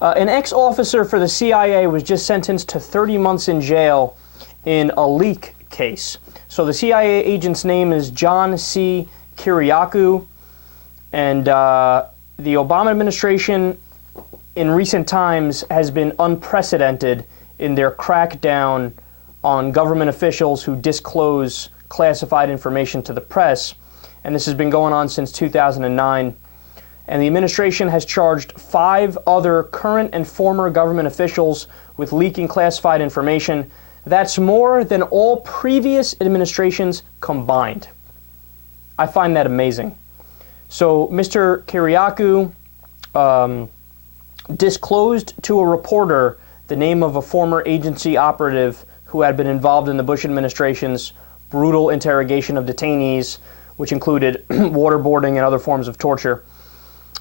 An ex-officer for the CIA was just sentenced to 30 months in jail in a leak case. So the CIA agent's name is John C. Kiriakou, and the Obama administration in recent times has been unprecedented in their crackdown on government officials who disclose classified information to the press, and this has been going on since 2009. And the administration has charged 5 other current and former government officials with leaking classified information. That's more than all previous administrations combined. I find that amazing. So Mr. Kiriakou disclosed to a reporter the name of a former agency operative who had been involved in the Bush administration's brutal interrogation of detainees, which included waterboarding and other forms of torture.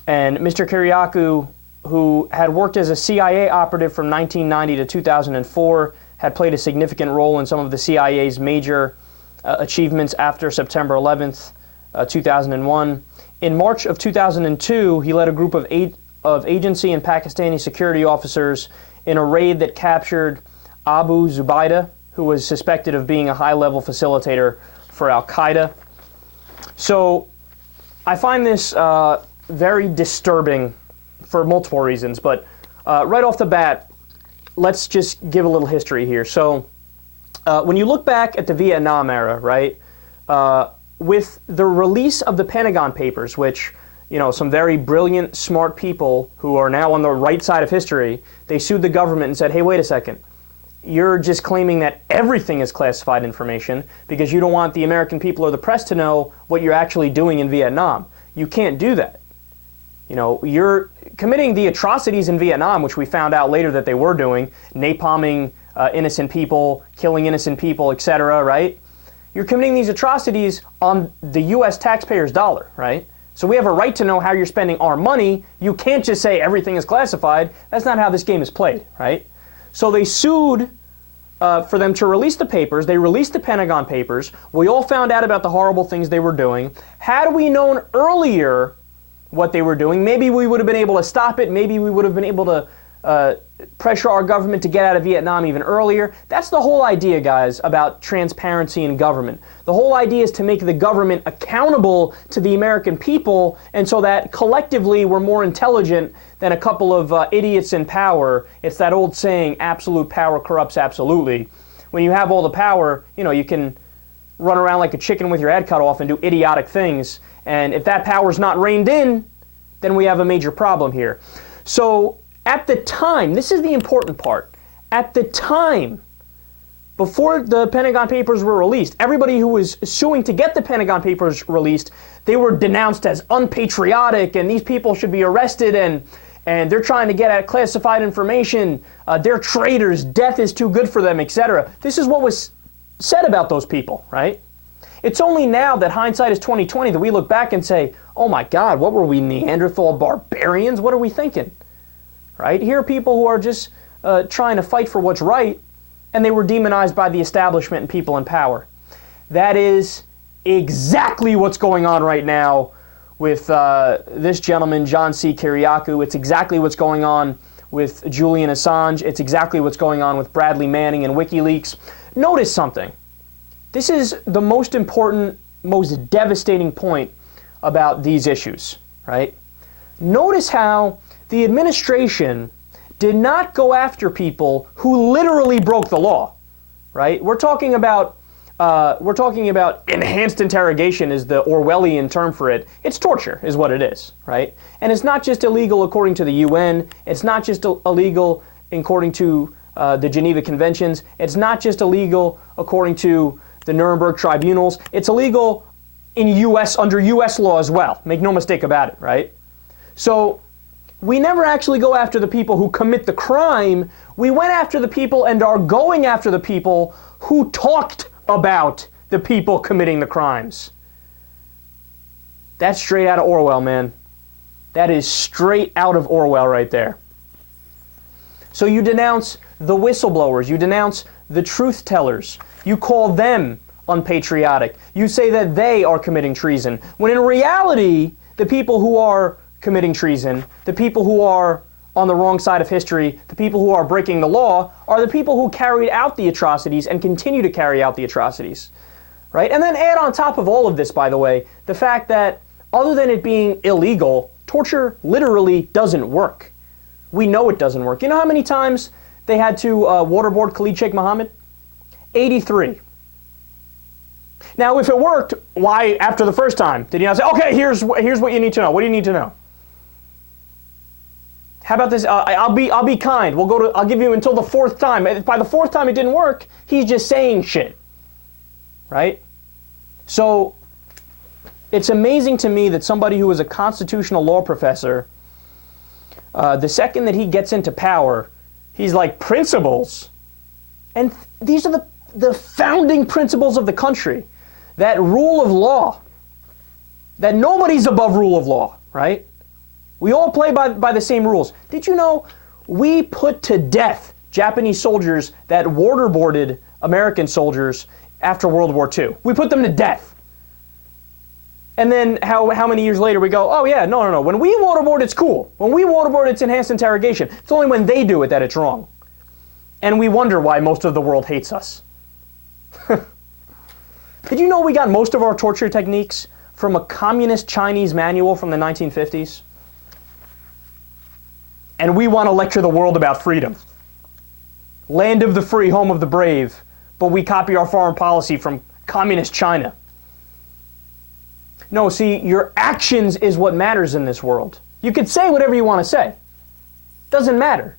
And Mr. Kiriakou, who had worked as a CIA operative from 1990 to 2004, had played a significant role in some of the CIA's major achievements after September 11th, 2001. In March of 2002, he led a group of agency and Pakistani security officers in a raid that captured Abu Zubaydah, who was suspected of being a high-level facilitator for al-Qaeda. So I find this very disturbing for multiple reasons, but right off the bat, let's just give a little history here. So when you look back at the Vietnam era, right, with the release of the Pentagon Papers, which, you know, some very brilliant, smart people who are now on the right side of history, they sued the government and said, hey, wait a second. You're just claiming that everything is classified information because you don't want the American people or the press to know what you're actually doing in Vietnam. You can't do that. You know, you're committing the atrocities in Vietnam, which we found out later that they were doing, napalming innocent people, killing innocent people, etc., right? You're committing these atrocities on the U.S. taxpayer's dollar, right? So we have a right to know how you're spending our money. You can't just say everything is classified. That's not how this game is played, right? So they sued for them to release the papers. They released the Pentagon Papers. We all found out about the horrible things they were doing. Had we known earlier what they were doing, maybe we would have been able to stop it. Maybe we would have been able to pressure our government to get out of Vietnam even earlier. That's the whole idea, guys, about transparency in government. The whole idea is to make the government accountable to the American people, and so that collectively we're more intelligent than a couple of idiots in power. It's that old saying, absolute power corrupts absolutely. When you have all the power, you know, you can run around like a chicken with your head cut off and do idiotic things. And if that power's not reined in, then we have a major problem here. So at the time, this is the important part, at the time, before the Pentagon Papers were released, everybody who was suing to get the Pentagon Papers released, they were denounced as unpatriotic, and these people should be arrested, and they're trying to get at classified information, they're traitors, death is too good for them, etc. This is what was said about those people, right? It's only now that hindsight is 2020 that we look back and say, oh my God, what were we, Neanderthal barbarians? What are we thinking? Right? Here are people who are just trying to fight for what's right, and they were demonized by the establishment and people in power. That is exactly what's going on right now with this gentleman, John C. Kiriakou. It's exactly what's going on with Julian Assange. It's exactly what's going on with Bradley Manning and WikiLeaks. Notice something. This is the most important, most devastating point about these issues, right? Notice how the administration did not go after people who literally broke the law, right? We're talking about enhanced interrogation is the Orwellian term for it. It's torture is what it is, right? And it's not just illegal according to the UN. It's not just illegal according to the Geneva Conventions. It's not just illegal according to the Nuremberg tribunals. It's illegal in under US law as well. Make no mistake about it, right? So we never actually go after the people who commit the crime. We went after the people and are going after the people who talked about the people committing the crimes. That's straight out of Orwell, man. That is straight out of Orwell right there. So you denounce the whistleblowers. You denounce the truth tellers. You call them unpatriotic. You say that they are committing treason. When in reality, the people who are committing treason, the people who are on the wrong side of history, the people who are breaking the law, are the people who carried out the atrocities and continue to carry out the atrocities, right? And then add on top of all of this, by the way, the fact that other than it being illegal, torture literally doesn't work. We know it doesn't work. You know how many times they had to waterboard Khalid Sheikh Mohammed? 83. Now, if it worked, why, after the first time, did he not say, okay, here's what you need to know. What do you need to know? How about this? I'll be kind. I'll give you until the fourth time. If by the fourth time it didn't work, he's just saying shit, right? So it's amazing to me that somebody who is a constitutional law professor, the second that he gets into power, he's like, principles. And these are the founding principles of the country. That rule of law. That nobody's above rule of law, right? We all play by the same rules. Did you know we put to death Japanese soldiers that waterboarded American soldiers after World War II? We put them to death. And then how many years later we go, oh yeah, no. When we waterboard, it's cool. When we waterboard, it's enhanced interrogation. It's only when they do it that it's wrong. And we wonder why most of the world hates us. Did you know we got most of our torture techniques from a communist Chinese manual from the 1950s? And we want to lecture the world about freedom. Land of the free, home of the brave. But we copy our foreign policy from communist China. No, see, your actions is what matters in this world. You could say whatever you want to say. Doesn't matter.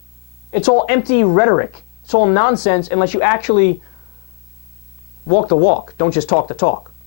It's all empty rhetoric. It's all nonsense unless you actually walk the walk. Don't just talk the talk.